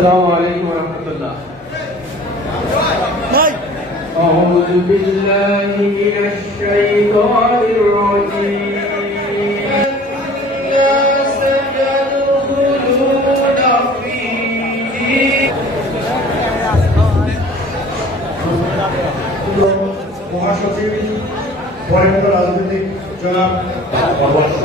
السلام عليكم ورحمة الله أعوذ بالله من الشيطان الرجيم الناس يدخلون في دين মহাসচিব বরেন্দ্র রাজনৈতিক জনাব অবশ্য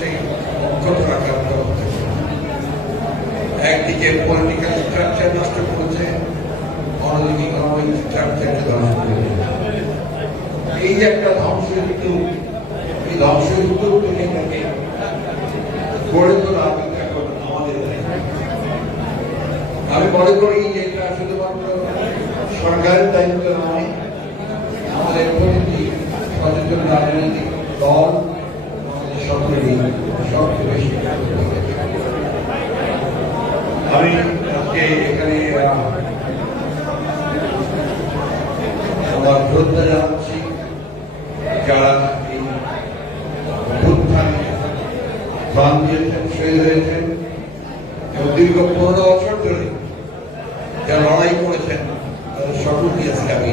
সেই রাখার ব্যবস্থা একদিকে পলিটিক্যাল স্ট্রাকচার নষ্ট করেছে, অন্যদিকে ইকোনমিক স্ট্রাকচারকে ধ্বংস এই যে একটা ধ্বংস ঋতু, এই ধ্বংস ঋতু থেকে গড়ে তোলা আমাদের আমি মনে করি যে এটা শুধুমাত্র সরকারের দায়িত্ব নয়, আমাদের প্রতিটি সচেতন রাজনৈতিক দল রয়েছে। আমি এখানে আমার শ্রদ্ধা জানাচ্ছি যারা প্রাণ দিয়েছেন, শহীদ হয়েছেন, এবং দীর্ঘ পনেরো বছর ধরে যারা লড়াই করেছেন, তাদের সকলকে আজকে আমি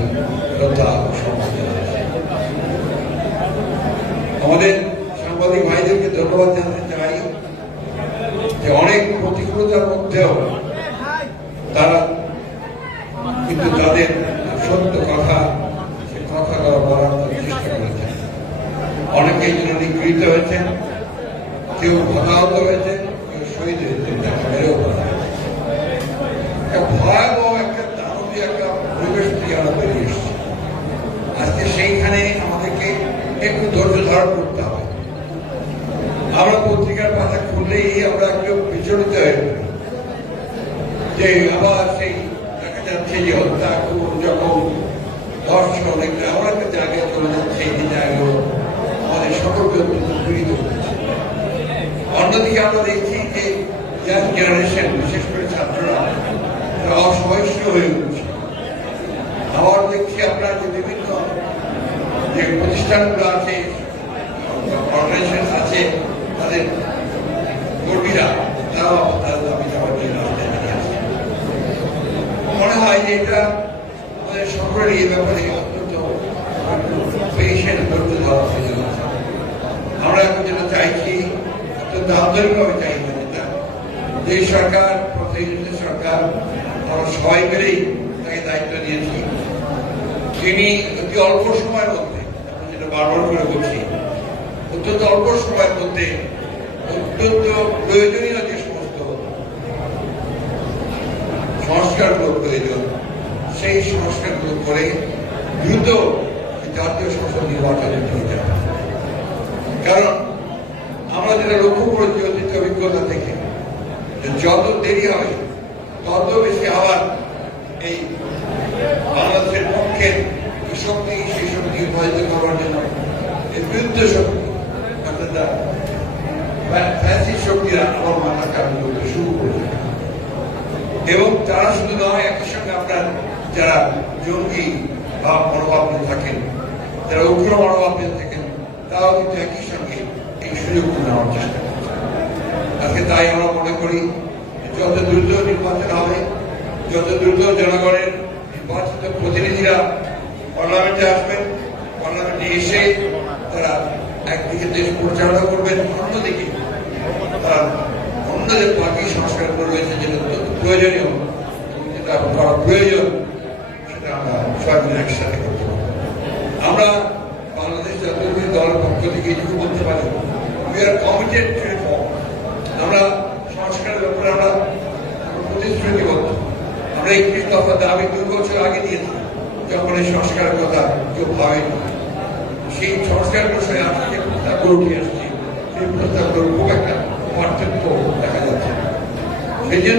শ্রদ্ধা তারা কিন্তু তাদের সত্য কথা, সে কথাগুলো বলার চেষ্টা করেছেন অনেকেই জন্য নিগৃহীত হয়েছেন কেউ হতাহত হয়েছে, কেউ শহীদ হয়েছে ভয়াবহ, একটা দানবীয় একটা পরিবেশ আমরা বেরিয়ে আজকে সেইখানে আমাদেরকে একটু ধৈর্য ধারণ করতে হবে। আমরা পত্রিকার পাতা খুললেই আমরা পড়ি। যে আবার সেই দেখা যাচ্ছে যে হত্যা যখন ধর্ষণ একটা, আমরা একটা জায়গায় চলে যাচ্ছে, এই আমাদের সকলকে অত্যন্ত অন্যদিকে আমরা দেখছি যে ইয়াং জেনারেশন বিশেষ করে ছাত্ররা, তারা অসহিষ্ণু হয়ে উঠছে। আবার দেখছি আপনার যে বিভিন্ন যে প্রতিষ্ঠানগুলো আছে অর্গানাইজেশন আছে, তাদের কর্মীরা, তারাও তাদের দাবি জমা নিয়ে রাস্তায় বেরিয়ে আসছে এটা আমাদের ব্যাপারে অত্যন্ত আমরা এখন যেটা চাইছি, অত্যন্ত আন্তরিকভাবে যে সরকার প্রতিনিধি সরকার, আমরা সবাই মিলেই তাকে দায়িত্ব তিনি অতি অল্প সময়ের মধ্যে যেটা বারবার করে বলছি, অত্যন্ত অল্প সময়ের মধ্যে অত্যন্ত প্রয়োজনীয় যে সমস্ত সংস্কারগুলো প্রয়োজন সেই সংস্কারগুলো করে দ্রুত জাতীয় সংসদ নির্বাচনে নিয়ে যাবে। কারণ আমরা যেটা লক্ষ্য করেছি অতীত অভিজ্ঞতা থেকে যত দেরি হবে, তত বেশি আবার এই বাংলাদেশের পক্ষে শক্তি, সেই শক্তি বিভাজিত করার জন্য এর বিরুদ্ধে শক্তি শক্তিরা আবার মাথা কাজ করতে শুরু করেছে। এবং তারা শুধু নয়, একই সঙ্গে আপনার যারা জঙ্গি বা মনোভাব নিয়ে থাকেন, যারা উগ্র মনোভাব নিয়ে থাকেন, তারাও কিন্তু একই সঙ্গে এই সুযোগ নেওয়ার চেষ্টা করছে আজকে তাই আমরা মনে করি যত দ্রুত নির্বাচন হবে, যত দ্রুত জনগণের নির্বাচিত প্রতিনিধিরা পার্লামেন্টে আসবেন, পার্লামেন্টে এসে তারা একদিকে দেশ পরিচালনা করবেন, অন্যদিকে তারা অন্য যে বাকি সংস্কারগুলো রয়েছে, যেটা প্রয়োজনীয়, যেটা করা প্রয়োজন, সেটা আমরা সবাই একসাথে করতে আমরা বাংলাদেশ জাতীয় দলের পক্ষ থেকে এটুকু বলতে পারি উই আর কমিটেড টু আমরা সংস্কারের ব্যাপারে আমরা প্রতিশ্রুতিবদ্ধ আমরা একত্রিশ দফা দাবি দুই বছর আগে দিয়েছি, যখন এই সংস্কারের কথা কেউ ভাবেনি। সেই সংস্কার বিষয়ে আমরা যে প্রস্তাবগুলো উঠে আসছি সেই প্রস্তাবগুলোর খুব একটা পার্থক্য দেখা যাচ্ছে। সেই